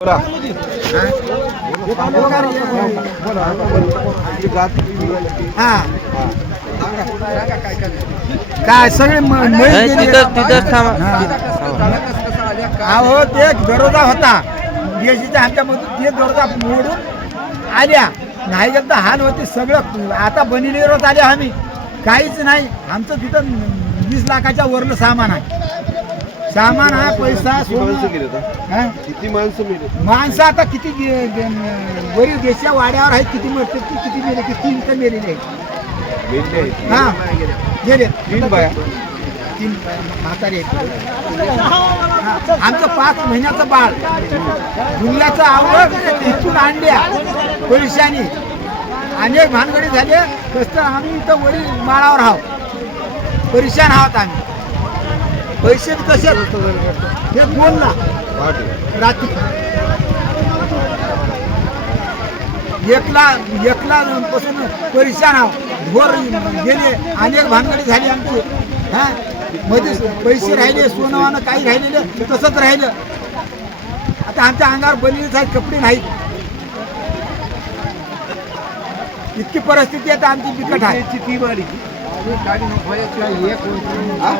हा. काय सगळे. तिथं थांबा. अहो ते दरोजा होता. देशीच्या ह्याच्यामधून ते दरोजा मोडून आल्या. नाही गेलं तर हाल होते सगळं. आता बनिलीवरच आले आम्ही. काहीच नाही. आमचं तिथं वीस लाखाच्या वरलं सामान आहे. सामान हा पैसा सोनं? किती माणसं मिळत माणसं आता किती वरील देशा वाड्यावर आहेत किती मरते किती मेले किती इथं मेलेले आहेत मेले आहेत. हा. गेले. तीन बाया. तीन म्हातारे. आमचं पाच महिन्याचं बाळ. मुलाचं आवड इथून आणल्या पैशानी अनेक भानगडी झाले कसं आम्ही इथं वरील माळावर आहोत. परेशान आहोत आम्ही. पैसे कसे? हे दोन लाख पहाटे रात्री. एकला एकला पासून परेशान आहोत भोर गेले अनेक भानगडी झाली आमची. हा? मध्ये पैसे राहिले सोनवानं काही राहिलेले तसंच राहिलं. आता आमच्या अंगावर बनलेच आहेत कपडे नाहीत. इतकी परिस्थिती आता आमची बिकट आहे. ती हा?